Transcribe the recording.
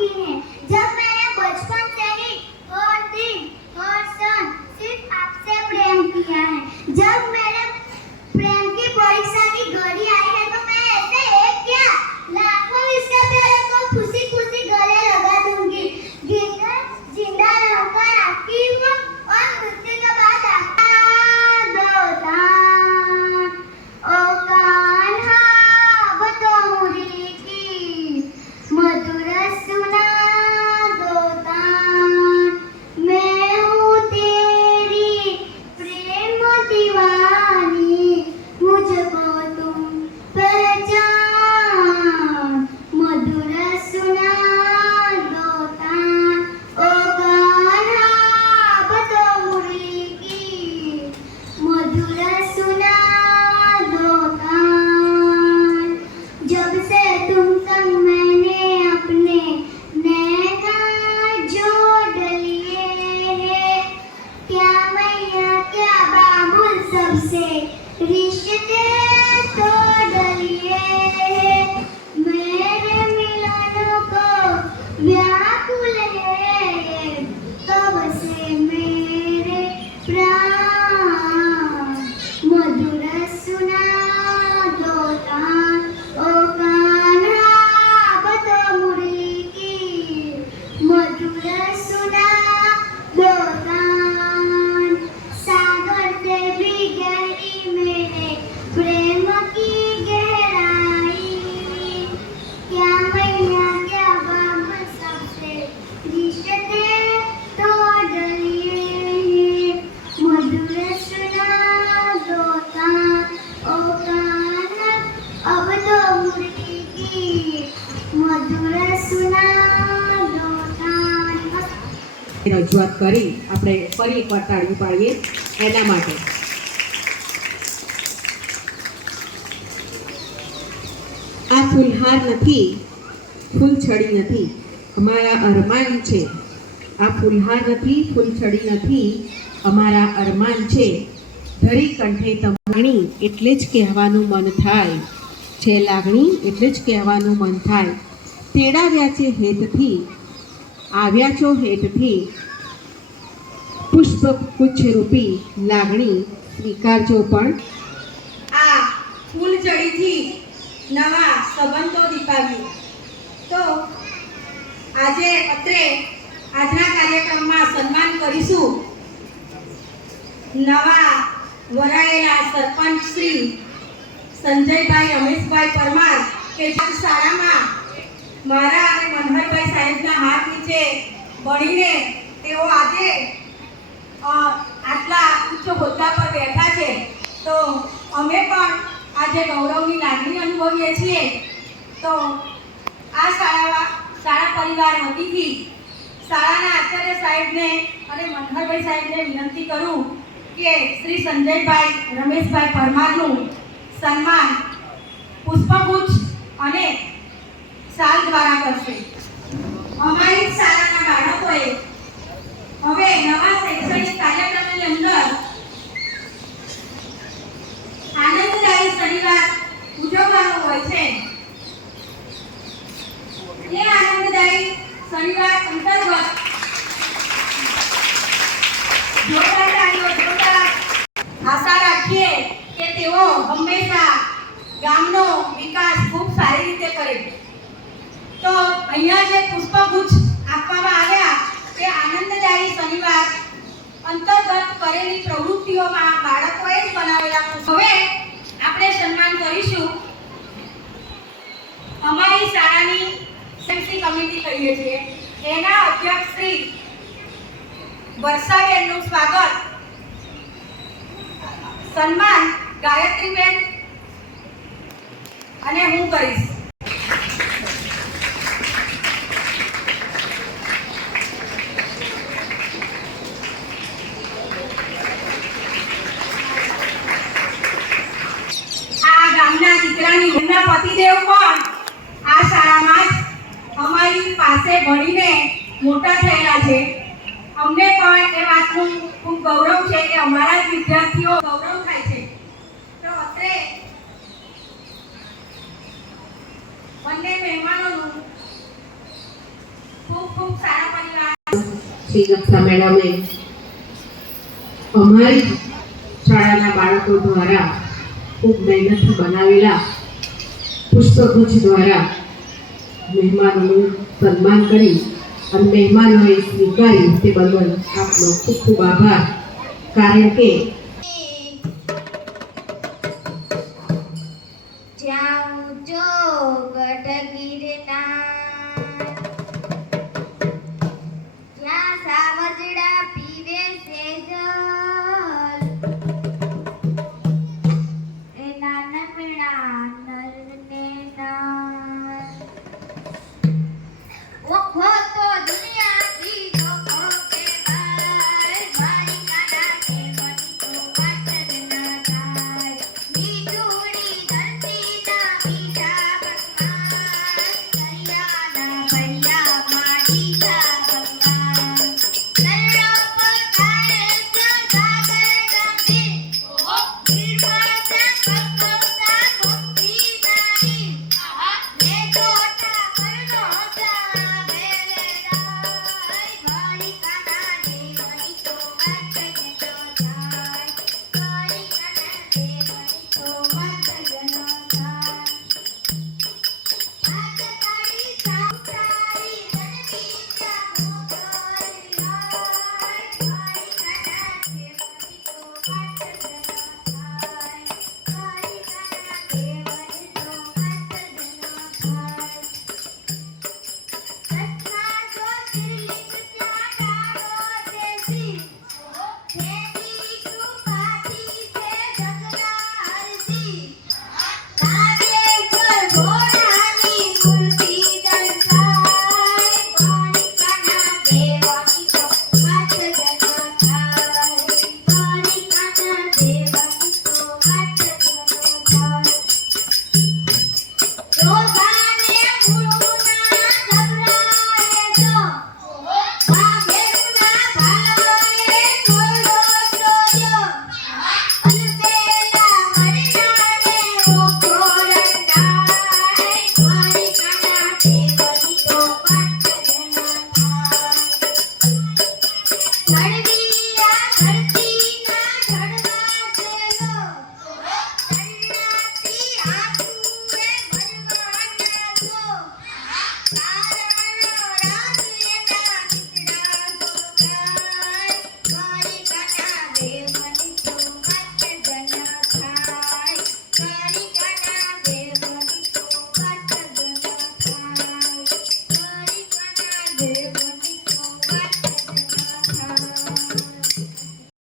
दूंगी है। जब मैंने बचपन से ही हर दिन हर क्षण सिर्फ आपसे प्रेम किया है। जब मेरे प्रेम की परीक्षा की घड़ी आई है तो मैं ऐसे एक क्या लाखों इसके प्यारे को खुशी खुशी गले लगा दूंगी। जिंदा रहकर आपकी हूँ और मृत्यु के बाद आपका ओ कान्हा बतो मुरली की मधुर सुना दो तान। मैं हूँ तेरी प्रेम दीवानी, मुझको तुम पहचान। मधुर सुना दो तान ओ कान्हा बतो मुरली की मधुर सुना दो तान। जब से तुम संग मैंने अपने नैना जोड़ लिए हैं, क्या मैया क्या बाबुल सबसे रिश्ते तोड़ लिए हैं। मेरे मिलन को व्याकुल है कब से मेरे प्राण। मधुर सुना दो तान ओ कान्हा बतो मुरली की मधुर सुना दो तान। सागर से भी गहरी मेरे प्रेम की गहराई, क्या मैया क्या बाबा सबसे रिश्ते तोड़ लिए हैं। मधुर सुना दो तान ओ कान्हा अब तो मुरली की मधुर सुना दो तान। રજૂઆત કરી આપણે ફરી એકવાર તાળીઓ પાડીએ એના માટે. આ ફૂલહાર નથી, ફૂલછડી નથી, અમારા અરમાન છે. આ ફૂલહાર નથી, ફૂલછડી નથી, અમારા અરમાન છે. ધરી કંઠે તમારી એટલે જ કહેવાનું મન થાય છે, લાગણી એટલે જ કહેવાનું મન થાય. તેડાવ્યા છે હેતથી, આવ્યા છો હેતથી, પુષ્પ પુચ્છ રૂપી લાગણી સ્વીકારજો પણ. આ ફૂલઝડીથી નવા સંબંધો દીપાવીએ. તો આજે અત્રે આજના કાર્યક્રમમાં સન્માન કરીશું નવા વરાયેલા સરપંચ શ્રી સંજયભાઈ રમેશભાઈ પરમાર કે જે શાળામાં મારા અને મનહરભાઈ સાહેબના હાથ નીચે ભણીને તેઓ આજે આટલા ઉચ્ચ હોદ્દા પર બેઠા છે. તો અમે પણ આજે ગૌરવની લાગણી અનુભવીએ છીએ. તો આ શાળા પરિવાર વતીથી શાળાના આચાર્ય સાહેબને અને મનહરભાઈ સાહેબને વિનંતી કરું કે શ્રી સંજયભાઈ રમેશભાઈ પરમારનું સન્માન પુષ્પગુચ્છ અને શાલ દ્વારા કરશે. અમારી શાળાના બાળકોએ હવે નવા શૈક્ષણિક કાર્યક્રમની અંદર આનંદદાયી શનિવાર ઉજવવાનો હોય છે. એ આનંદદાયી શનિવાર અંતર્ગત આશા રાખીએ કે તેઓ હંમેશા ગામનો વિકાસ ખૂબ સારી રીતે કરે. તો અહીંયા જે પુષ્પગુચ્છ આપવામાં આવ્યા તે આનંદદાયી શનિવાર અંતર્ગત કરેલી પ્રવૃત્તિઓમાં બાળકોએ જ બનાવેલા. હવે આપણે સન્માન કરીશું અમારી શાળાની શૈક્ષણિક કમિટી કહીએ છીએ એના અધ્યક્ષ શ્રી વર્ષાબેનનું સ્વાગત સન્માન ગાયત્રીબેન અને હું કરીશ. આ ગામના દીકરાની એમના પતિદેવ પણ આ શાળામાં જ અમારી પાસે ભણીને મોટા થયેલા છે. અમને પણ એ વાતનું ખૂબ ગૌરવ છે કે અમારા જ વિદ્યાર્થીઓ ગૌરવ થાય છે. તો અત્રે બંને મહેમાનોનું ખૂબ સારા પરિવાર શ્રી ગપ્સા મેડમે અમારી શાળાના બાળકો દ્વારા ખૂબ મહેનતથી બનાવેલા પુષ્પગુચ્છ દ્વારા મહેમાનોનું સન્માન કરી અને મહેમાનોએ સ્વીકાર્યું તે બદલ આપનો ખૂબ ખૂબ આભાર. કારણ કે જ્યાં ઊંચો ગઢ ગિરનાર, જ્યાં સાવજડા પીવે છે જલ, એ નાનકડા નરને નાર. ઓખો તો દુનિયાથી જોખો કે ભાઈ, મારી કાના કે મની તો વાત જ ન થાય. મીઠુડી ધરતીના મીઠા ભગવાન, દરિયાના ભૈયા માટીના ભગવાન. દરિયો પર થાય છે સાગર ગંભીર, ગીરમાં છે કપડતા મુઠ્ઠી નાની. લે જોટા પરનો જાવે રે રાય, મારી કાના કે મની તો વાત જ ન થાય. મારી કાના કે મની તો વાત જ ન થાય. હાથ તાળી સાવતાળી ગરમી ત્યાં મોકલી રાય, મારી કાના કે મની તો વાત જ ન થાય. મારી કાના કે મની તો વાત જ ન થાય. રત્ના જ્યોતિર્લિંગ ત્યાં ડાળો છે શિવ, ખેતી કૃપાથી છે જગના હરજી. નાગેશ્વર ભોળાની મૂર્તિ દર્શાય, મારી કાના દેવાની તો વાત જ ન થાય. મારી કાના દેવાની તો વાત જ ન થાય. જોગાને ગુરુના ગભરાય જો, વાઘેરના ભાલોએ ઘોડો જોયો. અલબેલા મરનાને ઓખો રંડાય, મારી કાના દેવાની તો વાત જ ન થાય. ધરતીના ધરતીના ધડવા ચેલો, કન્યાથી આંસુએ ભરવાના છો. તારાનો રાસ એના દીકરા જોગાય, મારી કાના દેવાની તો વાત જ ન થાય. મારી કાના દેવાની